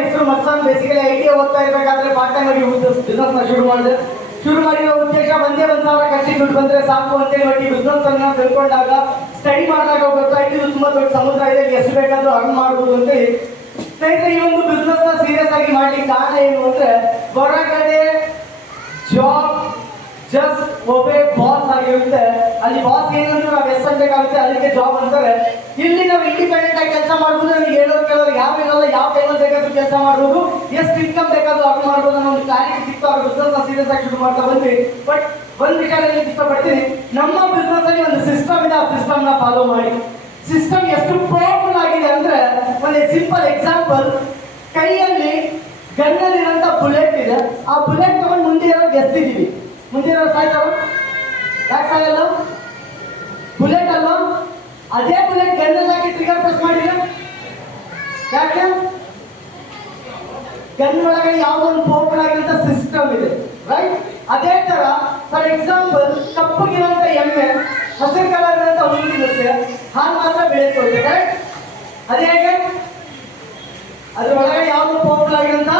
ಹೆಸರು Mastan. Basically I T ಓದ್ತಾ ಇರಬೇಕಾದ್ರೆ ಪಾರ್ಟ್ ಟೈಮ್ ಆಗಿ ಬಿಸ್ನೆಸ್ ನ ಶುರು ಮಾಡಿರೋ ಉದ್ದೇಶ ಒಂದೇ 1,000 ಖರ್ಚಿಗೆ ದುಡ್ಡು ಬಂದ್ರೆ ಸಾಕು ಅಂತೇಳಿ ಒಟ್ಟಿ ಬಿಸ್ನೆಸ್ ಅನ್ನ ತಿಳ್ಕೊಂಡಾಗ ಸ್ಟಡಿ ಮಾಡಿದಾಗ ಗೊತ್ತಾಯ್ತು ಇದು ತುಂಬಾ ದೊಡ್ಡ ಸಮುದ್ರ ಇದೆ, ಎಷ್ಟು ಬೇಕಾದ್ರೂ ಅರ್ನ್ ಮಾಡ್ಬೋದು ಅಂತ. ಸ್ನೇಹಿತರೆ, ಈ ಒಂದು ಬಿಸ್ನೆಸ್ ನ ಸೀರಿಯಸ್ ಆಗಿ ಮಾಡ್ಲಿಕ್ಕೆ ಕಾರಣ ಏನು ಅಂದ್ರೆ ಹೊರಗಡೆ ಜಾಬ್ ಜಸ್ಟ್ ಒಬ್ಬೇ ಬಾಸ್ ಆಗಿರುತ್ತೆ. ಅಲ್ಲಿ ಬಾಸ್ ಏನಂದ್ರೆ ನಾವು ಎಷ್ಟು ಅನ್ಬೇಕಾಗುತ್ತೆ ಅದಕ್ಕೆ ಜಾಬ್ ಅಂತಾರೆ. ಇಲ್ಲಿ ನಾವು ಇಂಡಿಪೆಂಡೆಂಟ್ ಆಗಿ ಕೆಲಸ ಮಾಡ್ಬೋದು. ನಮ್ಗೆ ಹೇಳೋರು ಕೇಳೋರು ಯಾವ ಇರಲ್ಲ, ಯಾವ ಟೈಮಲ್ಲಿ ಬೇಕಾದ್ರೂ ಕೆಲಸ ಮಾಡ್ಬೋದು, ಎಷ್ಟು ಇನ್ಕಮ್ ಬೇಕಾದ್ರೂ ಅರ್ನ್ ಮಾಡ್ಬೋದು ಅನ್ನೋ ಒಂದು ಕ್ಲಾರಿಟಿ ಸಿಕ್ತು. ಅವ್ರ ಬಿಸ್ನೆಸ್ ನ ಸೀರಿಯಸ್ ಆಗಿ ಶುರು ಮಾಡ್ತಾ ಬಂದ್ವಿ. ಬಟ್ ಒಂದು ವಿಚಾರ ಹೇಳಲಿಕ್ಕೆ ಇಷ್ಟಪಡ್ತೀನಿ, ನಮ್ಮ ಬಿಸ್ನೆಸ್ ಅಲ್ಲಿ ಒಂದು ಸಿಸ್ಟಮ್ ಇದೆ, ಆ ಸಿಸ್ಟಮ್ ನ ಫಾಲೋ ಮಾಡಿ. ಸಿಸ್ಟಮ್ ಎಷ್ಟು ಪವರ್ಫುಲ್ ಆಗಿದೆ ಅಂದ್ರೆ ಒಂದು ಸಿಂಪಲ್ ಎಕ್ಸಾಂಪಲ್, ಕೈಯಲ್ಲಿ ಗನ್ನಲ್ಲಿರೋಂಥ ಬುಲೆಟ್ ಇದೆ, ಆ ಬುಲೆಟ್ ತಗೊಂಡು ಮುಂದೆ ಇರೋದು ಎಸ್ತಿದ್ದೀವಿ, ಮುಂದೆ ಇರೋ ಸಾಯ್ತಾವ, ಯಾಕೆ ಸಾಯಲ್ಲ? ಬುಲೆಟ್ ಅಲ್ವಾ? ಅದೇ ಬುಲೆಟ್ ಗನ್ನಲ್ಲಿ ಹಾಕಿ ಟ್ರಿಗರ್ ಪ್ರೆಸ್ ಮಾಡಿದ್ರೆ ಯಾಕೆ? ಗನ್ ಒಳಗಡೆ ಯಾವುದೋ ಒಂದು ಪವರ್ಫುಲ್ ಆಗಿರೋಂಥ ಸಿಸ್ಟಮ್ ಇದೆ, ರೈಟ್? ಅದೇ ತರ ಫಾರ್ ಎಕ್ಸಾಂಪಲ್ ಕಪ್ಪಗಿರೋಂಥ ಎಮ್ಮೆ ಹಸಿರು ಕಲರ್ ಇರೋಂಥ ಹುಲ್ಲಿರುತ್ತೆ, ಹಾಲು ಮಾತ್ರ ಬೆಳೆಸ್ಕೊಳ್ತೇವೆ, ರೈಟ್? ಅದೇ ಹೇಗೆ? ಅದ್ರ ಒಳಗಡೆ ಯಾವ್ದು ಪವರ್ಫುಲ್ ಆಗಿರೋಂಥ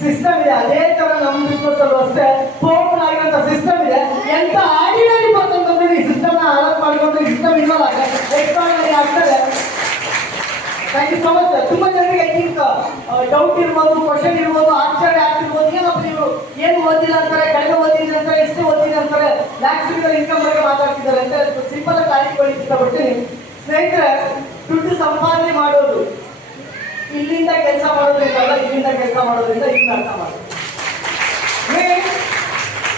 ಸಿಸ್ಟಮ್ ಇದೆ. ಅದೇ ತರ ನಮ್ಮ ಬಿಸ್ನೆಸ್ ಅಲ್ಲೂ ಅಷ್ಟೇ ಪವರ್ಫುಲ್ ಆಗಿರೋಂಥ ಸಿಸ್ಟಮ್ ಇದೆ. ಎಂತ ಆರ್ಡಿನರಿ ಪರ್ಸನ್ ಬಂದ್ರೆ ಈ ಸಿಸ್ಟಮ್ ನ ಹಾಳಾಗಿ ಮಾಡಿಕೊಂಡು ಈ ಸಿಸ್ಟಮ್ ಇನ್ವಾಲ್ವ್ ಎಕ್ಸ್ಟ್ರಾರ್ಡಿನರಿ ಆಗ್ತದೆ. Thank you so much. ತುಂಬಾ ಜನರಿಗೆ ಐ ಥಿಂಕ್ ಡೌಟ್ ಇರ್ಬೋದು, ಕ್ವಶನ್ ಇರ್ಬೋದು, ಆಶ್ಚರ್ಯ ಆಗ್ತಿರ್ಬೋದು, ಏನಪ್ಪ ನೀವು ಏನು ಓದಿಲ್ಲ ಅಂತಾರೆ, ಕಡಿಮೆ ಓದಿಲ್ಲ ಅಂತಾರೆ, ಎಷ್ಟು ಓದಿಲ್ಲ ಅಂತಾರೆ, ಲ್ಯಾಕ್ಸ್ ಇನ್ಕಮ್ ಬಗ್ಗೆ ಮಾತಾಡ್ತಿದ್ದಾರೆ ಅಂತ ಸಿಂಪಲ್ ಆಗಿ ಕಾಣಿಕೊಳ್ಳಿಕ್ಕೆ ಇಷ್ಟಪಡ್ತೀನಿ. ಸ್ನೇಹಿತರೆ, ದುಡ್ಡು ಸಂಪಾದನೆ ಮಾಡೋದು ಇಲ್ಲಿಂದ ಕೆಲಸ ಮಾಡೋದ್ರಿಂದ ಅಲ್ಲ, ಇಲ್ಲಿಂದ ಕೆಲಸ ಮಾಡೋದ್ರಿಂದ ಇದನ್ನ ಅರ್ಥ ಮಾಡೋದು.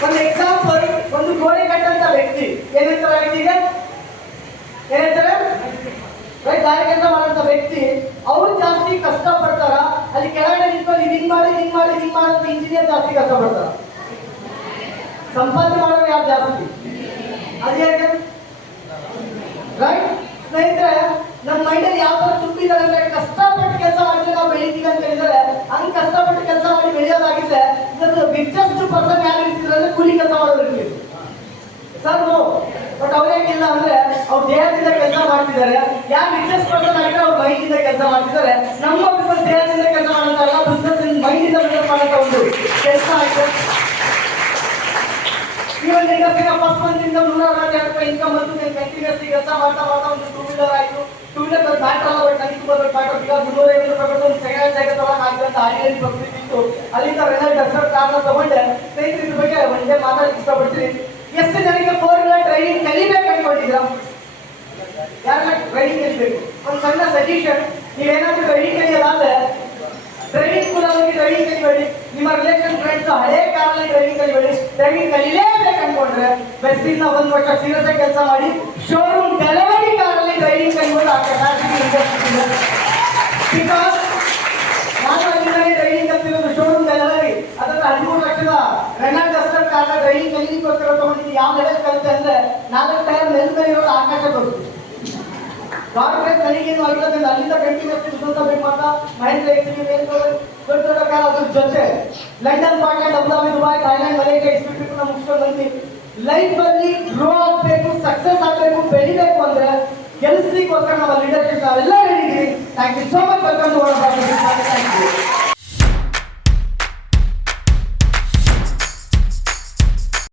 ಒಂದು ಎಕ್ಸಾಂಪಲ್, ಒಂದು ಗೋಡೆ ಕಟ್ಟಂತ ವ್ಯಕ್ತಿ ಏನಂತಾರೆ ವ್ಯಕ್ತಿಗೆ ಏನಂತಾರೆ? ರೈಟ್, ಗಾರೆ ಕೆಲಸ ಮಾಡೋಂಥ ವ್ಯಕ್ತಿ ಅವ್ರು ಜಾಸ್ತಿ ಕಷ್ಟ ಪಡ್ತಾರ? ಅಲ್ಲಿ ಕೆಳಗಡೆ ನಿಂತ್ಕೊಂಡು ಹಿಂಗ್ ಮಾಡಿ ಹಿಂಗ್ ಮಾಡಿ ಹಿಂಗ್ ಮಾಡೋಂಥ ಇಂಜಿನಿಯರ್ ಜಾಸ್ತಿ ಕಷ್ಟ ಪಡ್ತಾರ? ಸಂಪಾದನೆ ಮಾಡೋರು ಯಾರು ಜಾಸ್ತಿ? ಅದೇ ಹೇಗೆ? ರೈಟ್ ಸ್ನೇಹಿತರೆ, ನಮ್ಮ ಮೈಂಡಲ್ಲಿ ಯಾವ ತರ ತುಂಬಿದ್ದಾರೆ ಅಂದ್ರೆ ಕಷ್ಟಪಟ್ಟು ಕೆಲಸ ಮಾಡಿದ್ರೆ ನಾವು ಬೆಳಿತೀವಿ ಅಂತ ಹೇಳಿದ್ರೆ, ಹಂಗೆ ಕಷ್ಟಪಟ್ಟು ಕೆಲಸ ಮಾಡಿ ಬೆಳೆಯೋದಾಗಿದ್ರೆ ಇವತ್ತು ರಿಚೆಸ್ಟ್ ಪರ್ಸನ್ ಯಾರು ಇರ್ತಿದ್ರೆ ಅಂದ್ರೆ ಕೂಲಿ ಕೆಲಸ ಮಾಡೋರು ಇರ್ತೀವಿ ಸರ್. ನೋ, ಬಟ್ ಅವ್ರೇನಿಲ್ಲ ಅಂದ್ರೆ ಅವ್ರ ದೇಹದಿಂದ ಕೆಲಸ ಮಾಡ್ತಿದ್ದಾರೆ. ಯಾರು ರಿಚೆಸ್ಟ್ ಪರ್ಸನ್ ಆಗಿದ್ರೆ ಅವ್ರ ಮೈಂಡಿಂದ ಕೆಲಸ ಮಾಡ್ತಿದ್ದಾರೆ. ನಮ್ಮ ಬಿಸ್ನೆಸ್ ದೇಹದಿಂದ ಕೆಲಸ ಮಾಡೋದಲ್ಲ, ಬಿಸ್ನೆಸ್ ಮೈಂಡಿಂದ ಬಿಸ್ನೆಸ್ ಮಾಡೋಂಥ ಒಂದು ಕೆಲಸ ಆಗಿದೆ. ಇವನ್ ಇಂಡಸ್ಟ್ರಿಗೆ ಫಸ್ಟ್ ಮಂತಿಂದ 160 ರೂಪಾಯಿ ಇನ್ಕಮ್ ಬಂತು. ನೀವು ಕಂಟಿನ್ಯೂಸ್ಲಿ ಕೆಲಸ ಮಾಡ್ತಾ ಮಾಡ್ತಾ ಒಂದು 2 ವೀಲರ್ ಆಯಿತು. 2 ವೀಲರ್ ಬ್ಯಾಟ್ರ್ ಅಲ್ಲ, ಬಟ್ ನನಗೆ ತುಂಬ ದೊಡ್ಡ ಬ್ಯಾಟ್ರ್. ಈಗ 350 ರೂಪಾಯಿ ಕೊಟ್ಟು ಒಂದು ಸೆಕೆಂಡ್ ಸೈಕಲ್ ತಗೊಳಕ್ ಆಗಿರೋಂಥ ಆರ್ಡಿನರಿ ಪರಿಸ್ಥಿತಿ ಇತ್ತು. ಅಲ್ಲಿಂದ ರೆನಾಲ್ಟ್ ಡಸ್ಟರ್ ಕಾರ್ನ ತಗೊಂಡೆ. ಸ್ನೇಹಿತರೆ, ಇದ್ರ ಬಗ್ಗೆ ಒಂದೇ ಮಾತಾಡಕ್ಕೆ ಇಷ್ಟಪಡ್ತೀನಿ. ಎಷ್ಟು ಜನಕ್ಕೆ 4 ವೀಲರ್ ಡ್ರೈವಿಂಗ್ ಕಲಿಬೇಕು ಅನ್ಕೊಂಡಿದ್ದೀರಾ? ಯಾರನ್ನ ಡ್ರೈವಿಂಗ್ ಕಲಿಬೇಕು? ಒಂದು ಸಣ್ಣ ಸಜೆಷನ್, ನೀವೇನಾದ್ರೂ ಡ್ರೈವಿಂಗ್ ಕಲಿಯೋದಾದ್ರೆ ಡ್ರೈವಿಂಗ್ ಸ್ಕೂಲ್ ಅಲ್ಲಿ ಡ್ರೈವಿಂಗ್ ಕಲಿಬೇಡಿ. ನಿಮ್ಮ ರಿಲೇಷನ್ ಫ್ರೆಂಡ್ಸ್ ಹಳೇ ಕಾರಲ್ಲಿ ಡ್ರೈವಿಂಗ್ ಕಲಿಬೇಡಿ. ಡ್ರೈವಿಂಗ್ ಕಲಿಲೇಬೇಕು ಅನ್ಕೊಂಡ್ರೆ ಬೆಸ್ಟ್ ಇಂದ 1 ವರ್ಷ ಸೀರಿಯಸ್ ಆಗಿ ಕೆಲಸ ಮಾಡಿ ಶೋರೂಮ್ ಡೆಲಿವರಿ ಕಾರಲ್ಲಿ ಡ್ರೈವಿಂಗ್ ಕಲಿಬೋದು. ಆ ಕೆಪಾಸಿಟಿ ಇದೆ. ಬಿಕಾಸ್ ನಾನು ಅಲ್ಲಿಂದಾಗಿ ಡ್ರೈವಿಂಗ್ ಕಲಿತಿರೋದು ಶೋರೂಮ್ ಡೆಲಿವರಿ. ಅದರ 13 ಲಕ್ಷದ ರೆನಾಲ್ಟ್ ಡಸ್ಟರ್ ಕಾರ್ನ ಡ್ರೈವಿಂಗ್ ಕಲಿಲಿಕ್ಕೋಸ್ಕರ ತಗೊಂಡಿದ್ದು. ಯಾವ ಲೆವೆಲ್ ಕಲಿತೆ ಅಂದ್ರೆ 4 ಟೈರ್ ನೆಲದಲ್ಲಿರೋದು ಆಕಾಶ ತೋರಿಸ್ತು. ಕಾರ್ಪೊರೇಟ್ ನನಗೇನು ಆಗಿಲ್ಲ, ಅಲ್ಲಿಂದ ಕಂಟಿನ್ಯೂಸ್ ಬೇಕು ಮಾತ್ರ ಮಹೇಂದ್ರ ದೊಡ್ಡ ದೊಡ್ಡ ಕಾರ್ ಅದ್ರ ಜೊತೆ London, Portland, Abu Dhabi, Dubai, Thailand, Malaysia ಇಸ್ಬಿಟ್ಟು ಮುಗಿಸ್ಕೊಂಡು ಬಂದು ಲೈಫ್ ಅಲ್ಲಿ ಗ್ರೋ ಆಗಬೇಕು, ಸಕ್ಸಸ್ ಆಗಬೇಕು, ಬೆಳಿಬೇಕು ಅಂದ್ರೆ ಗೆಲ್ಲಿಸ್ಲಿಕ್ಕೋಸ್ಕರ ನಮ್ಮ ಲೀಡರ್ಶಿಪ್ ನಾವೆಲ್ಲ ಹೇಳಿದ್ದೀವಿ. Thank you so much. Welcome to